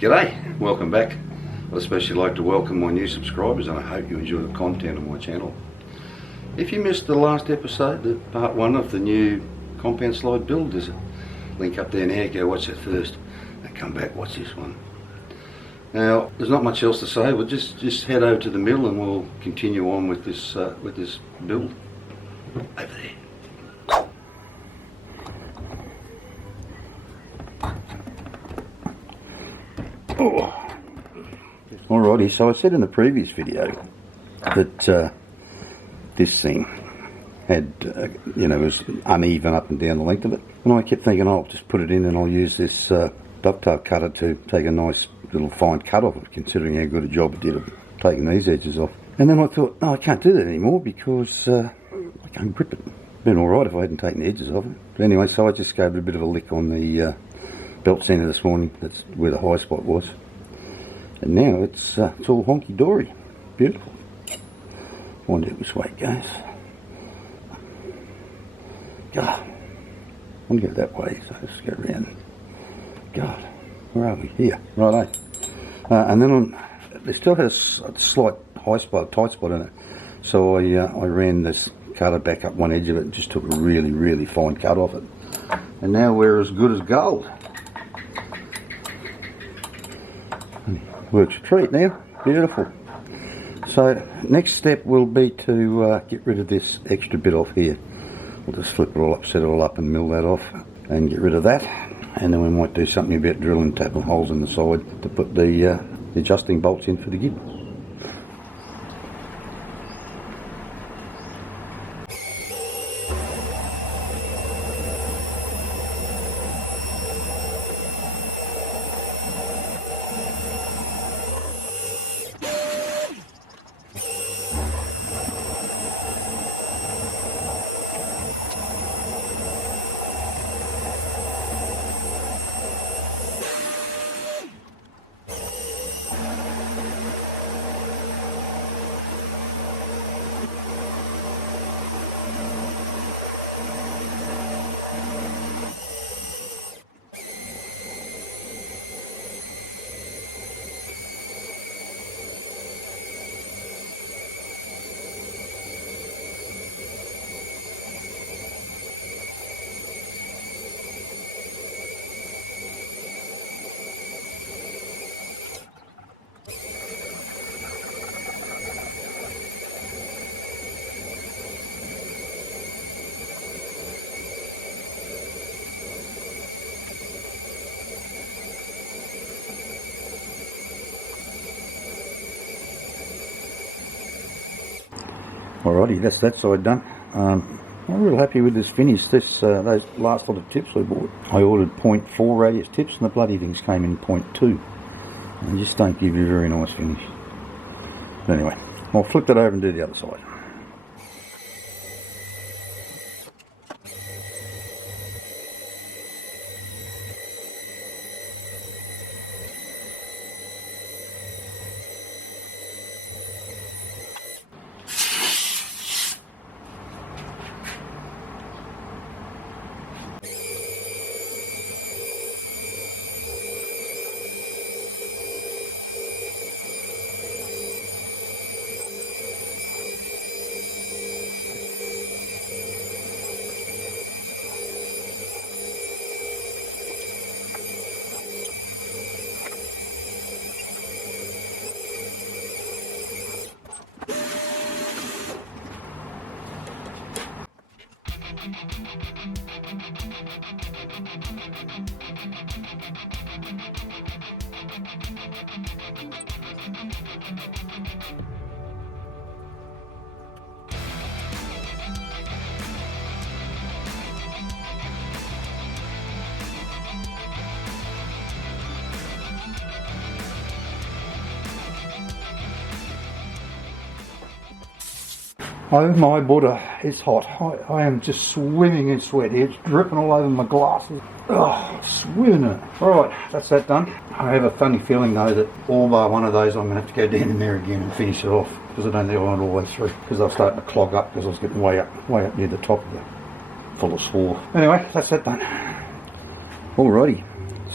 G'day, welcome back. I'd especially like to welcome my new subscribers, and I hope you enjoy the content on my channel. If you missed the last episode, the part 1 of the new compound slide build, there's a link up there now. Go watch that first and come back watch this one. Now there's not much else to say. We'll just head over to the mill and we'll continue on with this build over there. Oh. Alrighty, so I said in the previous video that this thing had, was uneven up and down the length of it. And I kept thinking, I'll just put it in and I'll use this dovetail cutter to take a nice little fine cut off it, considering how good a job it did of taking these edges off. And then I thought, no, I can't do that anymore because I can't grip it. It'd been alright if I hadn't taken the edges off it. But anyway, so I just gave it a bit of a lick on the belt centre this morning. That's where the high spot was. And now it's all honky-dory. Beautiful. Find out which way it goes. God. I'm going to go that way, so let's go around. God. Where are we? Here. Righto. And then it still has a slight high spot, tight spot in it. So I ran this cutter back up one edge of it and just took a really, really fine cut off it. And now we're as good as gold. Works a treat now. Beautiful. So next step will be to get rid of this extra bit off here. We'll just flip it all up, set it all up and mill that off and get rid of that. And then we might do something about drilling, tapping holes in the side to put the adjusting bolts in for the gib. Alrighty, that's that side done. I'm real happy with this finish. Those last lot of tips I bought, I ordered 0.4 radius tips and the bloody things came in 0.2. And just don't give you a very nice finish. But anyway, I'll flip that over and do the other side. Oh my butter, it's hot. I am just swimming in sweat here. It's dripping all over my glasses. Oh, swimming in it. Alright, that's that done. I have a funny feeling though that all bar one of those I'm going to have to go down in there again and finish it off, because I don't think I want it all the way through, because they're starting to clog up because I was getting way up near the top of it, full of swore. Anyway, that's that done. Alrighty,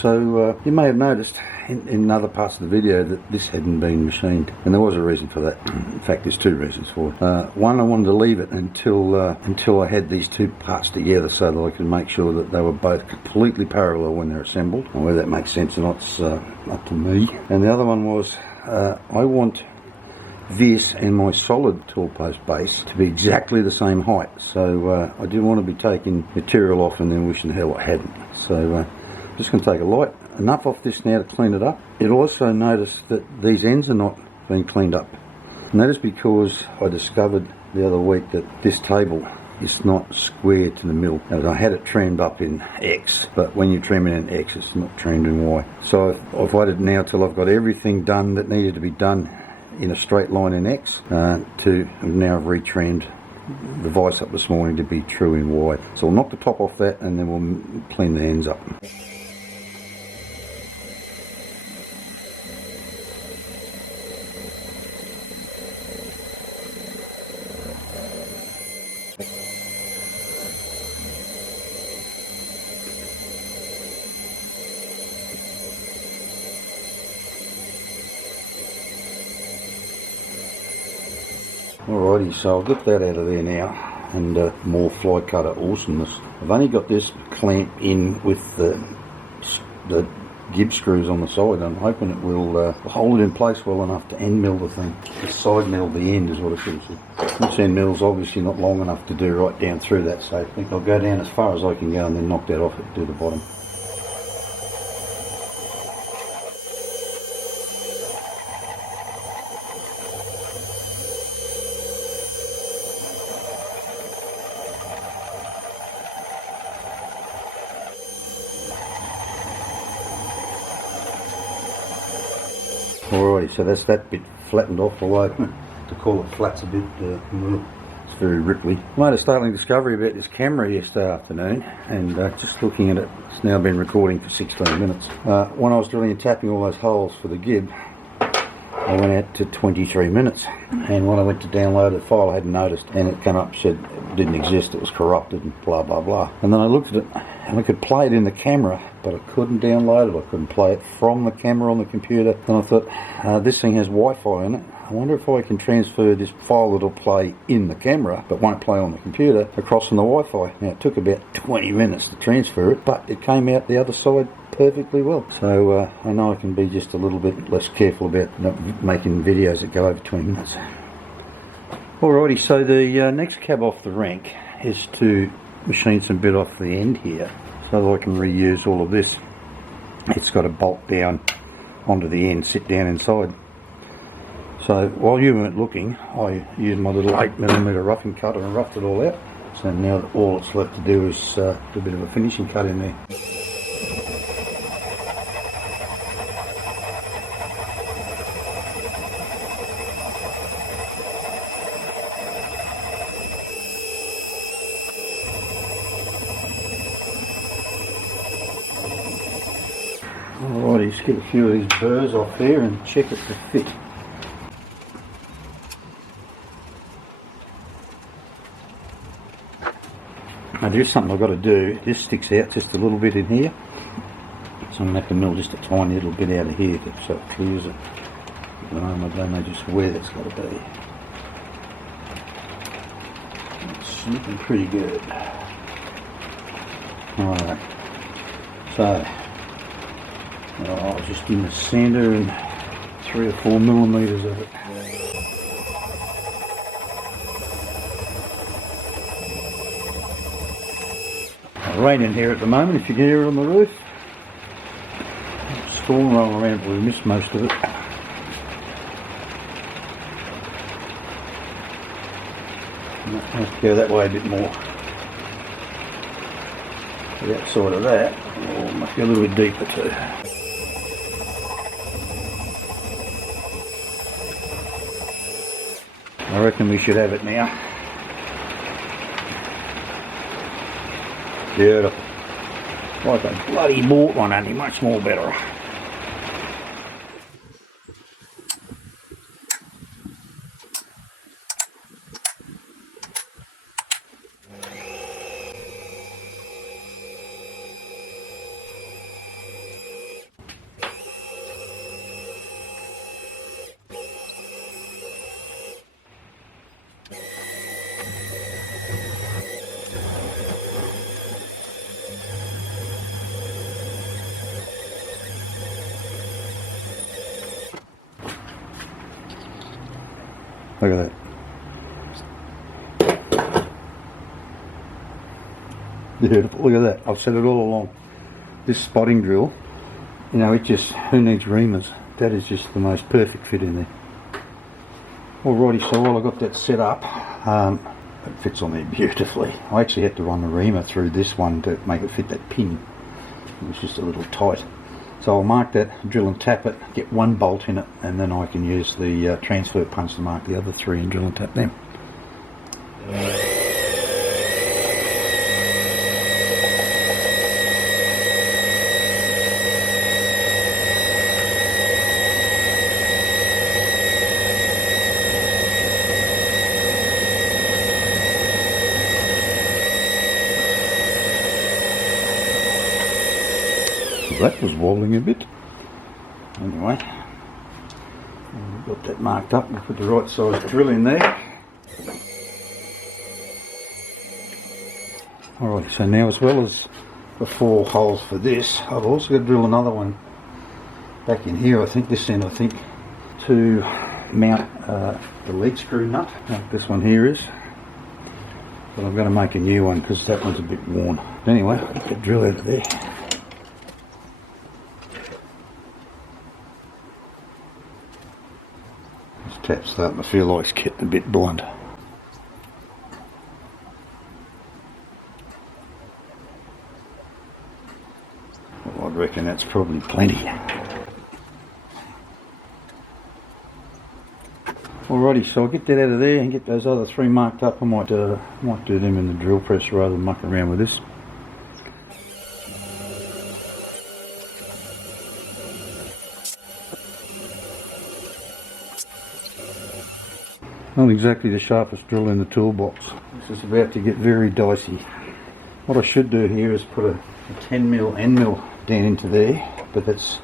so you may have noticed in other parts of the video that this hadn't been machined, and there was a reason for that. In fact, there's two reasons for it. One, I wanted to leave it until I had these two parts together so that I could make sure that they were both completely parallel when they're assembled. And whether that makes sense or not, up to me. And the other one was I want this and my solid tall post base to be exactly the same height, so I didn't want to be taking material off and then wishing hell I hadn't. So I'm just going to take a light enough off this now to clean it up. You'll also notice that these ends are not being cleaned up, and that is because I discovered the other week that this table is not square to the mill, and I had it trimmed up in X, but when you trim it in X it's not trimmed in Y. So I've waited now till I've got everything done that needed to be done in a straight line in X to now I've retrimmed the vise up this morning to be true in Y. So we'll knock the top off that and then we'll clean the ends up. Alrighty, so I've got that out of there now, and more fly cutter awesomeness. I've only got this clamp in with the gib screws on the side. I'm hoping it will hold it in place well enough to end mill the thing. The side mill the end is what I should have said. This end mill's obviously not long enough to do right down through that, so I think I'll go down as far as I can go and then knock that off and do the bottom. Alrighty, so that's that bit flattened off, although to call it flat's a bit, it's very ripply. I made a startling discovery about this camera yesterday afternoon, and just looking at it, it's now been recording for 16 minutes. When I was drilling and tapping all those holes for the gib, I went out to 23 minutes, and when I went to download the file I hadn't noticed, and it came up, said it didn't exist, it was corrupted and blah blah blah. And then I looked at it and I could play it in the camera, but I couldn't download it, I couldn't play it from the camera on the computer. And I thought, this thing has Wi-Fi in it, I wonder if I can transfer this file that'll play in the camera but won't play on the computer across on the Wi-Fi. Now it took about 20 minutes to transfer it, but it came out the other side perfectly well. So I know I can be just a little bit less careful about not making videos that go over 20 minutes. Alrighty, so the next cab off the rank is to machine some bit off the end here so that I can reuse all of this. It's got a bolt down onto the end, sit down inside. So while you weren't looking, I used my little 8mm roughing cutter and roughed it all out. So now all it's left to do is do a bit of a finishing cut in there. Alrighty, just get a few of these burrs off there and check it to fit. Now there's something I've got to do. This sticks out just a little bit in here, so I'm going to have to mill just a tiny little bit out of here so it clears it. At the moment I don't know just where that's got to be. It's snipping pretty good. Alright, so just in the centre and 3 or 4 millimetres of it. Rain in here at the moment, if you can hear it on the roof. Storm rolling around, but we missed most of it. Might have to go that way a bit more. The outside of that, oh, must go a little bit deeper too. I reckon we should have it now. Beautiful. Like a bloody bought one, only much more better. Look at that. Beautiful. Look at that. I've said it all along. This spotting drill, you know, it just, who needs reamers? That is just the most perfect fit in there. Alrighty, so while I got that set up, it fits on there beautifully. I actually had to run the reamer through this one to make it fit that pin. It was just a little tight. So I'll mark that, drill and tap it, get one bolt in it, and then I can use the transfer punch to mark the other three and drill and tap them. That was wobbling a bit. Anyway, we've got that marked up. We'll put the right size drill in there. Alright, so now as well as the 4 holes for this, I've also got to drill another one back in here, I think, this end, I think, to mount the lead screw nut, like this one here is. But I'm going to make a new one because that one's a bit worn. Anyway, I'll get the drill out of there. Tap's starting to feel like it's getting a bit blunt. Well, I reckon that's probably plenty. Alrighty, so I'll get that out of there and get those other 3 marked up. I might do them in the drill press rather than muck around with this. Not exactly the sharpest drill in the toolbox. This is about to get very dicey. What I should do here is put a 10mm end mill down into there, but that's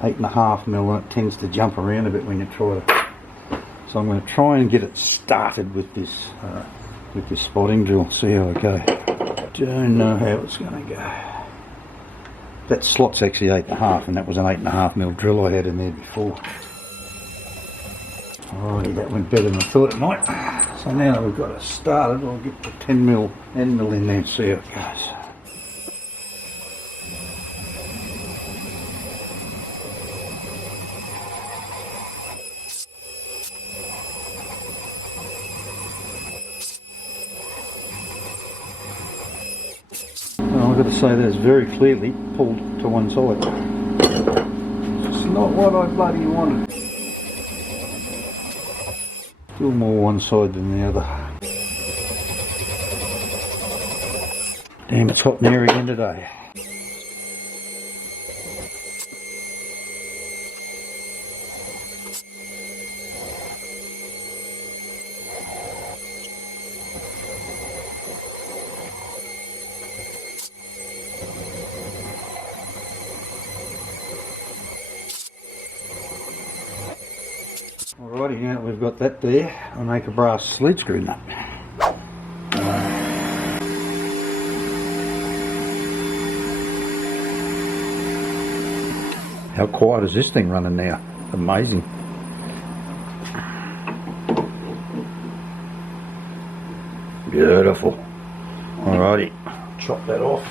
8.5mm and it tends to jump around a bit when you try to. So I'm going to try and get it started with this spotting drill. See how I go. Don't know how it's going to go. That slot's actually 8.5, and that was an 8.5mm drill I had in there before. Alrighty, that went better than I thought it might. So now that we've got it started, I'll get the 10mm end mill in there and see how it goes. Well, I've got to say that is very clearly pulled to one side. It's not what I bloody wanted. Still more one side than the other. Damn, it's hot in there again today. Alrighty, now that we've got that there, I'll make a brass lead screw nut. How quiet is this thing running now? Amazing. Beautiful. Alrighty, chop that off.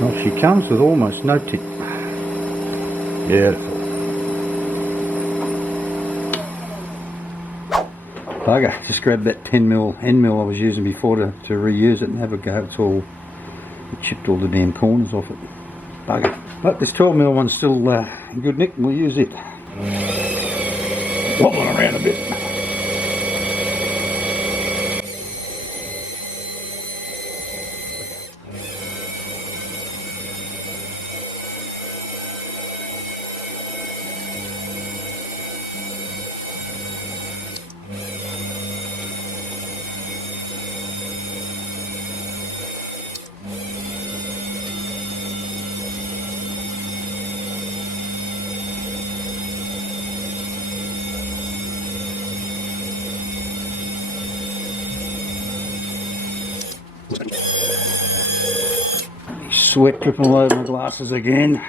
Well, she comes with almost no tip. Beautiful. Bugger, just grab that 10mm end mill I was using before to reuse it and have a go. It's all, it chipped all the damn corners off it. Bugger. But this 12mm one's still in good nick and we'll use it. Wobbling around a bit. Sweat dripping all over my glasses again.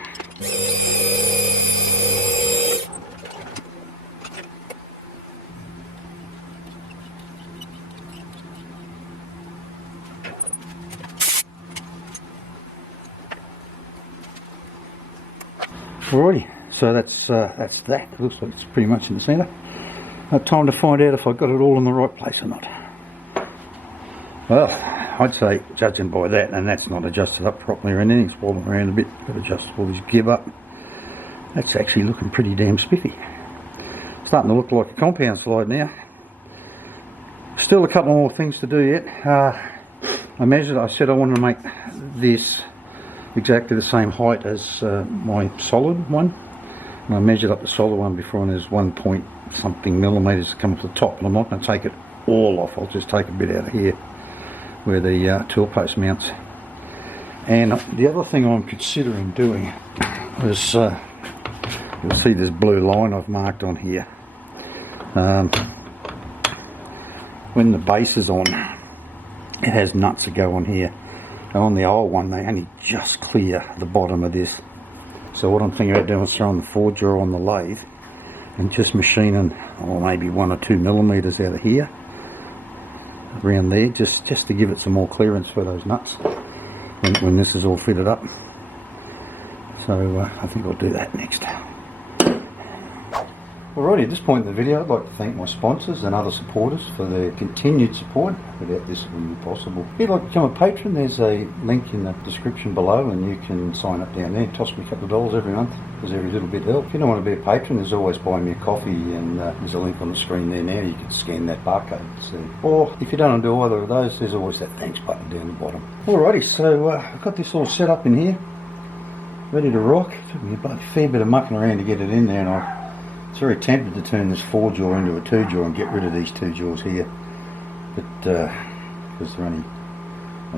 Alrighty, so that's that. Looks like it's pretty much in the centre. Time to find out if I got it all in the right place or not. Well, I'd say, judging by that, and that's not adjusted up properly or anything, it's wobbling around a bit, got to adjust all this give up. That's actually looking pretty damn spiffy. Starting to look like a compound slide now. Still a couple more things to do yet. I measured, I said I wanted to make this exactly the same height as my solid one. And I measured up the solid one before, and there's 1 point something millimetres to come off the top, and I'm not going to take it all off, I'll just take a bit out of here where the tool post mounts. And the other thing I'm considering doing is, you'll see this blue line I've marked on here. When the base is on, it has nuts that go on here. And on the old one, they only just clear the bottom of this. So what I'm thinking about doing is throwing the forge drawer on the lathe and just machining, or maybe 1 or 2 millimetres out of here, around there, just to give it some more clearance for those nuts when this is all fitted up. So I think I'll do that next. Alrighty, at this point in the video, I'd like to thank my sponsors and other supporters for their continued support. Without this, it wouldn't be possible. If you'd like to become a patron, there's a link in the description below, and you can sign up down there. Toss me a couple of dollars every month, because every little bit helps. If you don't want to be a patron, there's always Buy Me a Coffee, and there's a link on the screen there now. You can scan that barcode to see. Or if you don't want to do either of those, there's always that thanks button down the bottom. Alrighty, so I've got this all set up in here, ready to rock. It took me a fair bit of mucking around to get it in there, and I was very tempted to turn this 4 jaw into a 2 jaw and get rid of these 2 jaws here, but because they're only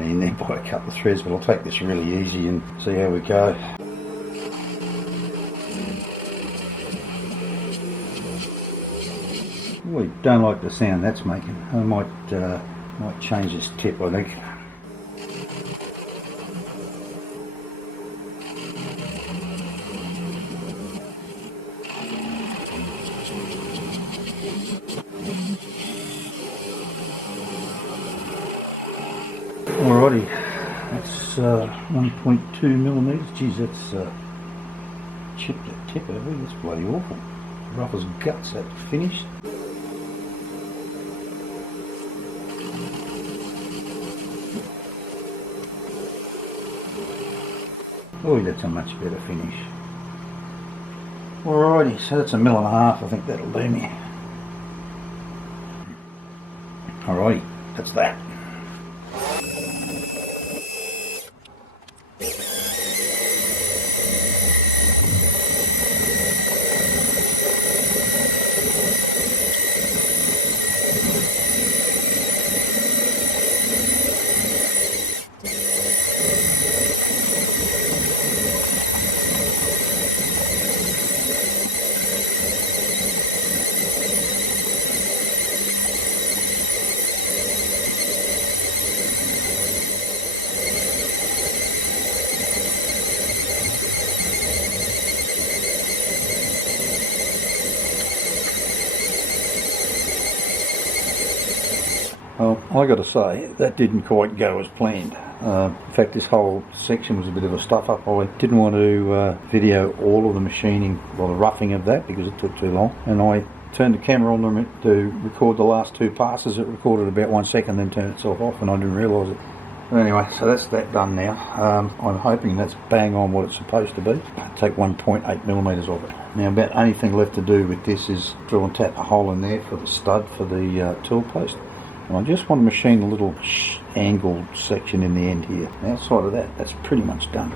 in there by a couple of threads. But I'll take this really easy and see how we go. We don't like the sound that's making. I might change this tip, I think. Alrighty, that's 1.2 millimetres. Geez, that's chipped that tip over. That's bloody awful. Rough as guts, that finish. Oh, that's a much better finish. Alrighty, so that's 1.5 mil. I think that'll do me. Alrighty, that's that. Well, I got to say, that didn't quite go as planned. In fact, this whole section was a bit of a stuff up. I didn't want to video all of the machining, or the roughing of that, because it took too long. And I turned the camera on to record the last 2 passes. It recorded about 1 second, then turned itself off, and I didn't realise it. But anyway, so that's that done now. I'm hoping that's bang on what it's supposed to be. Take 1.8 millimetres of it. Now, about only thing left to do with this is drill and tap a hole in there for the stud for the tool post. And I just want to machine a little angled section in the end here. And outside of that, that's pretty much done.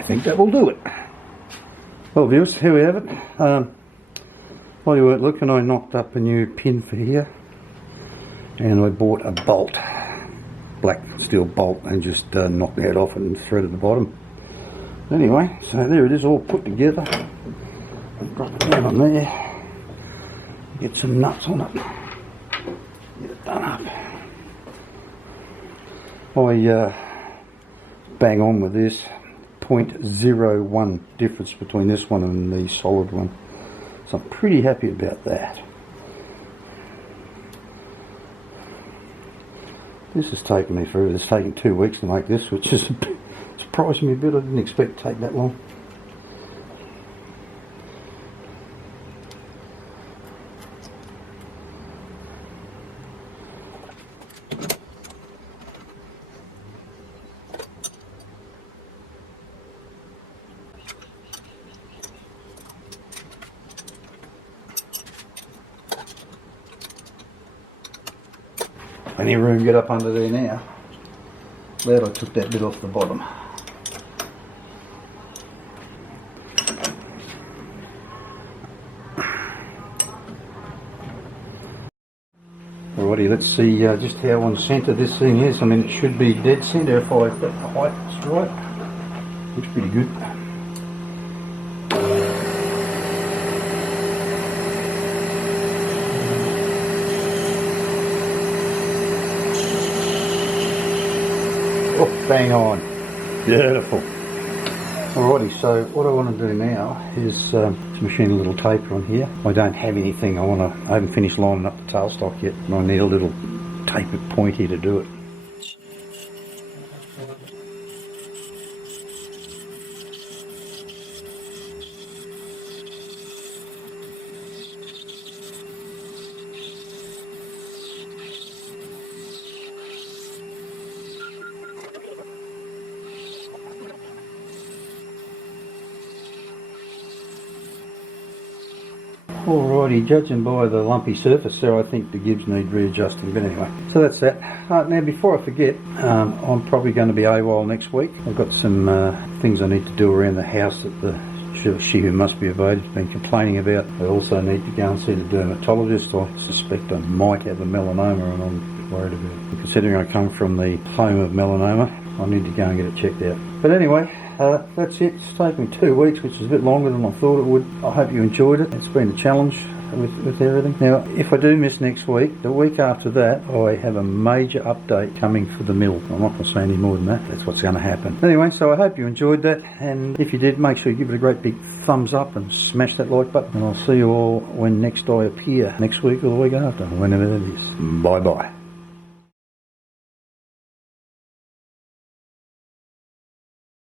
I think that will do it. Well viewers, here we have it. While you weren't looking, I knocked up a new pin for here, and I bought a bolt, black steel bolt, and just knocked the head off it and threaded the bottom. Anyway, so there it is, all put together. Drop it down on there, get some nuts on it, get it done up. I bang on with this, 0.01 difference between this one and the solid one, so I'm pretty happy about that. This has taken me forever. It's taken 2 weeks to make this, which is surprised me a bit. I didn't expect to take that long. Plenty of room to get up under there now. Glad I took that bit off the bottom. Alrighty, let's see just how on centre this thing is. I mean, it should be dead centre if I've got the height right. Looks pretty good. Oh, bang on. Beautiful. Alrighty, so what I want to do now is to machine a little taper on here. I don't have anything. I haven't finished lining up the tailstock yet, and I need a little tapered point here to do it. Alrighty, judging by the lumpy surface there, I think the gibs need readjusting, but anyway, so that's that. Now before I forget, I'm probably going to be AWOL next week. I've got some things I need to do around the house that she who must be evaded has been complaining about. I also need to go and see the dermatologist. I suspect I might have a melanoma, and I'm worried about it. Considering I come from the home of melanoma, I need to go and get it checked out. But anyway, that's it. It's taken me 2 weeks, which is a bit longer than I thought it would. I hope you enjoyed it. It's been a challenge with everything. Now, if I do miss next week, the week after that, I have a major update coming for the mill. I'm not going to say any more than that. That's what's going to happen. Anyway, so I hope you enjoyed that, and if you did, make sure you give it a great big thumbs up and smash that like button, and I'll see you all when next I appear, next week or the week after, whenever that is. Bye bye.